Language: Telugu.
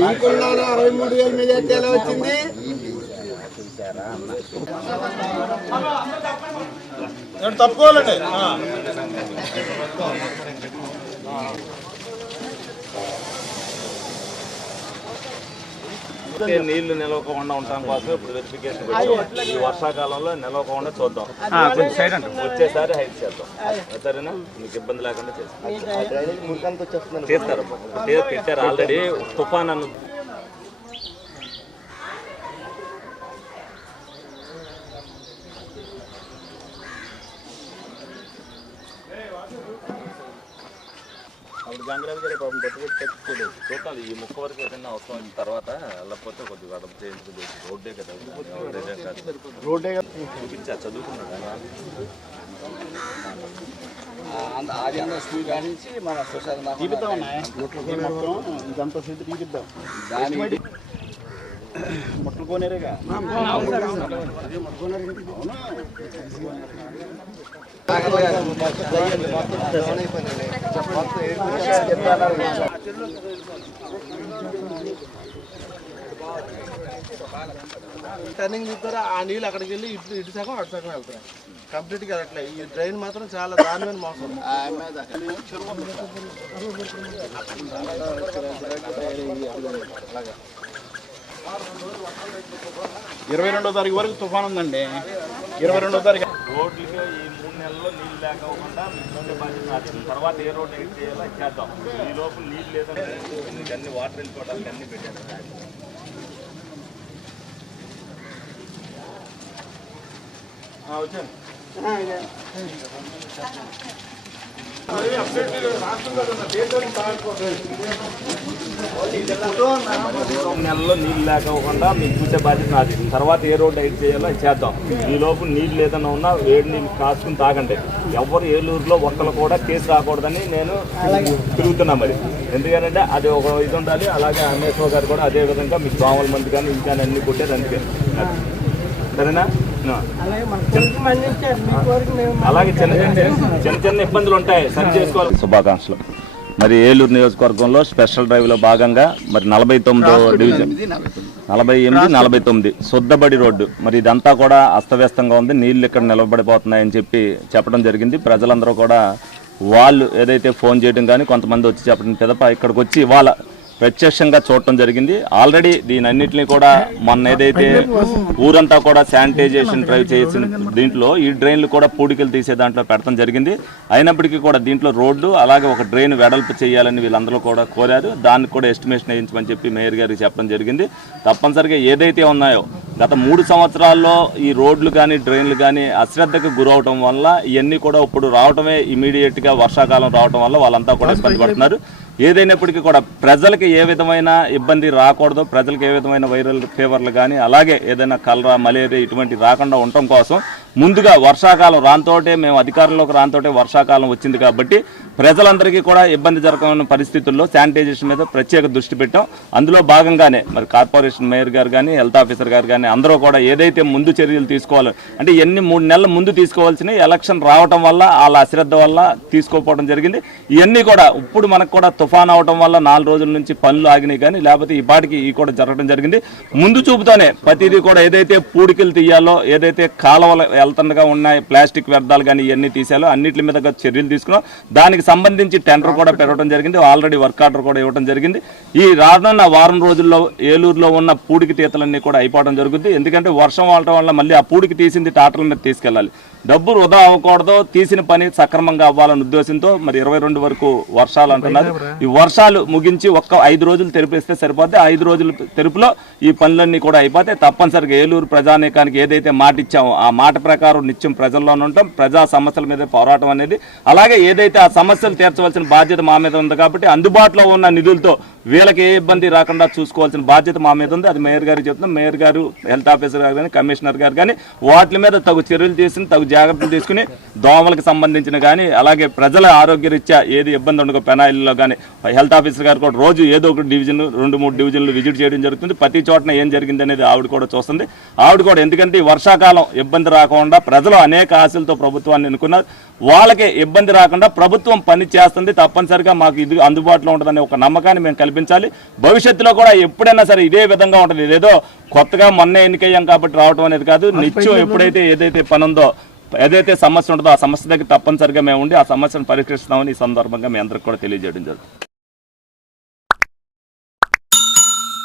ఇంకుల్లోనే 63,000 మెజార్టీ ఎలా వచ్చింది? తప్పుకోవాలండి. నీళ్లు నిలవకుండా ఉండటం కోసం ఇప్పుడు వెరిఫికేషన్ పెట్టి ఈ వర్షాకాలంలో నిలవకుండా చూద్దాం, వచ్చేసారి హైట్ చేద్దాం. సరేనా? మీకు ఇబ్బంది లేకుండా చేస్తారు. పెట్టారు ఆల్రెడీ. తుఫాన్ అన్న అప్పుడు గంగరాజు గారి పాపం పెట్టుకోలేదు. చూడాలి ఈ ముక్క వరకు ఏదైనా అవసరం తర్వాత వెళ్ళకపోతే కొద్దిగా అడప చేయించుకుంది. రోడ్డే కదా, రోడ్డే చూపించా. చదువుకున్నాడు స్కూల్ కానించి మన తీపిద్దాం ఇదంతా స్థితి తీపిద్దాం. దాని మొట్టలు కోనేరేగా టర్నింగ్ తిప్పుతారా ఆ నీళ్ళు అక్కడికి వెళ్ళి ఇటు సగం అటు సగం వెళ్తాయి. కంప్లీట్గా అట్లే. ఈ డ్రైన్ మాత్రం చాలా దారుణమైన మోసం. 22వ తారీఖు వరకు తుఫాన్ ఉందండి. 22వ తారీఖు రోడ్లకి ఈ 3 నెలల్లో నీళ్ళు లేకపోకుండా తర్వాత ఏ రోడ్డు ఎక్కి చేయాలో చేద్దాం. ఈ లోపు నీళ్ళు లేదంటే అన్ని వాటర్ వెళ్ళిపోవడానికి అన్ని పెట్టారు. వచ్చాను. నెలలో నీళ్ళు లేకపోకుండా మీకు చూసే బాధ్యత నాది. తర్వాత ఏ రోడ్డు ఎయిట్ చేయాలో చేద్దాం. ఈ లోపు నీళ్ళు ఏదైనా ఉన్నా వేడి నీళ్ళు కాసుకుని తాగండి. ఎవరు ఏలూరులో ఒక్కరు కూడా కేసు రాకూడదని నేను తిరుగుతున్నా. మరి ఎందుకంటే అది ఒక ఇది ఉండాలి. అలాగే అన్నేశ్వర గారు కూడా అదే విధంగా మీకు దోమల మంది కానీ ఇంకా అన్ని కొట్టేది అందుకే. సరేనా? అలాగే చిన్న చిన్న ఇబ్బందులు ఉంటాయి, సరి చేసుకోవాలి. శుభాకాంక్షలు. మరి ఏలూరు నియోజకవర్గంలో స్పెషల్ డ్రైవ్లో భాగంగా మరి 49వ డివిజన్ 48, 49 శుద్ధబడి రోడ్డు. మరి ఇదంతా కూడా అస్తవ్యస్తంగా ఉంది. నీళ్లు ఇక్కడ నిలబడిపోతున్నాయని చెప్పడం జరిగింది. ప్రజలందరూ కూడా వాళ్ళు ఏదైతే ఫోన్ చేయడం కానీ కొంతమంది వచ్చి చెప్పడం పిదప ఇక్కడికి వచ్చి ఇవాళ ప్రత్యక్షంగా చూడటం జరిగింది. ఆల్రెడీ దీని అన్నింటినీ కూడా మొన్న ఏదైతే ఊరంతా కూడా శానిటైజేషన్ డ్రైవ్ చేసిన దీంట్లో ఈ డ్రైన్లు కూడా పూడికలు తీసే దాంట్లో పెడతాం జరిగింది. అయినప్పటికీ కూడా దీంట్లో రోడ్డు అలాగే ఒక డ్రైన్ వెడల్పు చేయాలని వీళ్ళందరూ కూడా కోరారు. దానికి కూడా ఎస్టిమేషన్ వేయించమని చెప్పి మేయర్ గారికి చెప్పడం జరిగింది. తప్పనిసరిగా ఏదైతే ఉన్నాయో గత 3 సంవత్సరాల్లో ఈ రోడ్లు కానీ డ్రైన్లు కానీ అశ్రద్ధకు గురవటం వల్ల ఇవన్నీ కూడా ఇప్పుడు రావటమే ఇమీడియట్గా వర్షాకాలం రావటం వల్ల వాళ్ళంతా కూడా ఇబ్బంది పడుతున్నారు. ఏదైనప్పటికీ కూడా ప్రజలకు ఏ విధమైన ఇబ్బంది రాకూడదు, ప్రజలకు ఏ విధమైన వైరల్ ఫీవర్లు కానీ అలాగే ఏదైనా కలరా మలేరియా ఇటువంటి రాకుండా ఉండటం కోసం ముందుగా వర్షాకాలం రాంతోటే మేము అధికారంలోకి రాంతోటే వర్షాకాలం వచ్చింది కాబట్టి ప్రజలందరికీ కూడా ఇబ్బంది జరగని పరిస్థితుల్లో శానిటైజేషన్ మీద ప్రత్యేక దృష్టి పెట్టాం. అందులో భాగంగానే మరి కార్పొరేషన్ మేయర్ గారు కానీ హెల్త్ ఆఫీసర్ గారు కానీ అందరూ కూడా ఏదైతే ముందు చర్యలు తీసుకోవాలి అంటే ఎన్ని 3 నెలల ముందు తీసుకోవాల్సిన ఎలక్షన్ రావటం వల్ల వాళ్ళ అశ్రద్ధ వల్ల తీసుకోకపోవడం జరిగింది. ఇవన్నీ కూడా ఇప్పుడు మనకు కూడా తుఫాన్ అవటం వల్ల 4 రోజుల నుంచి పనులు ఆగినాయి కానీ లేకపోతే ఈ పాటికి ఈ కూడా జరగడం జరిగింది. ముందు చూపుతోనే ప్రతిదీ కూడా ఏదైతే పూడికలు తీయాలో ఏదైతే కాలువలు వెళ్తుండగా ఉన్నాయి ప్లాస్టిక్ వ్యర్థాలు కానీ ఇవన్నీ తీసేయాలో అన్నింటి మీద చర్యలు తీసుకున్నాం. దానికి సంబంధించి టెండర్ కూడా పెట్టడం జరిగింది. ఆల్రెడీ వర్క్ ఆర్డర్ కూడా ఇవ్వడం జరిగింది. ఈ రానున్న వారం రోజుల్లో ఏలూరులో ఉన్న పూడికి తీతలన్నీ కూడా అయిపోవడం జరుగుతుంది. ఎందుకంటే వర్షం వాడటం వల్ల మళ్ళీ ఆ పూడికి తీసింది ట్రాక్టర్ల మీద తీసుకెళ్ళాలి. డబ్బు వృధా అవ్వకూడదు, తీసిన పని సక్రమంగా అవ్వాలనే ఉద్దేశంతో మరి 22 వరకు వర్షాలు అంటున్నారు. ఈ వర్షాలు ముగించి 5 రోజులు తెరిపిస్తే సరిపోతే 5 రోజుల తెరుపులో ఈ పనులన్నీ కూడా అయిపోతే తప్పనిసరిగా ఏలూరు ప్రజానీకానికి ఏదైతే మాట ఇచ్చామో ఆ మాట ప్రకారం నిత్యం ప్రజల్లోనే ఉంటాం. ప్రజా సమస్యల మీద పోరాటం అనేది, అలాగే ఏదైతే ఆ సమస్యలు తీర్చవలసిన బాధ్యత మా మీద ఉంది కాబట్టి అందుబాటులో ఉన్న నిధులతో వీళ్ళకి ఏ ఇబ్బంది రాకుండా చూసుకోవాల్సిన బాధ్యత మా మీద ఉంది. అది మేయర్ గారికి చెప్తున్నాం. మేయర్ గారు, హెల్త్ ఆఫీసర్ గారు కానీ, కమిషనర్ గారు కానీ వాటి మీద తగు చర్యలు తీసుకుని తగు జాగ్రత్తలు తీసుకుని దోమలకు సంబంధించిన కానీ, అలాగే ప్రజల ఆరోగ్య రీత్యా ఏది ఇబ్బంది ఉండకో పెనాయిల్లో కానీ హెల్త్ ఆఫీసర్ గారు కూడా రోజు ఏదో ఒక డివిజన్ 2-3 డివిజన్లు విజిట్ చేయడం జరుగుతుంది. ప్రతి చోటన ఏం జరిగింది అనేది ఆవిడ కూడా చూస్తుంది. ఆవిడ కూడా ఎందుకంటే ఈ వర్షాకాలం ఇబ్బంది రాకుండా ప్రజలు అనేక ఆశలతో ప్రభుత్వాన్ని ఎన్నుకున్నారు. వాళ్ళకి ఇబ్బంది రాకుండా ప్రభుత్వం పని చేస్తుంది. తప్పనిసరిగా మాకు ఇది అందుబాటులో ఉంటుందనే ఒక నమ్మకాన్ని మేము కల్పించాలి. భవిష్యత్తులో కూడా ఎప్పుడైనా సరే ఇదే విధంగా ఉంటుంది. ఇదేదో కొత్తగా మొన్నే ఎన్నికయ్యాం కాబట్టి రావడం అనేది కాదు. నిత్యం ఎప్పుడైతే ఏదైతే పని ఉందో, ఏదైతే సమస్య ఉంటుందో ఆ సమస్య దగ్గర తప్పనిసరిగా మేము ఉండి ఆ సమస్యను పరిష్కరిస్తామని ఈ సందర్భంగా మీ అందరికి కూడా తెలియజేయడం జరుగుతుంది.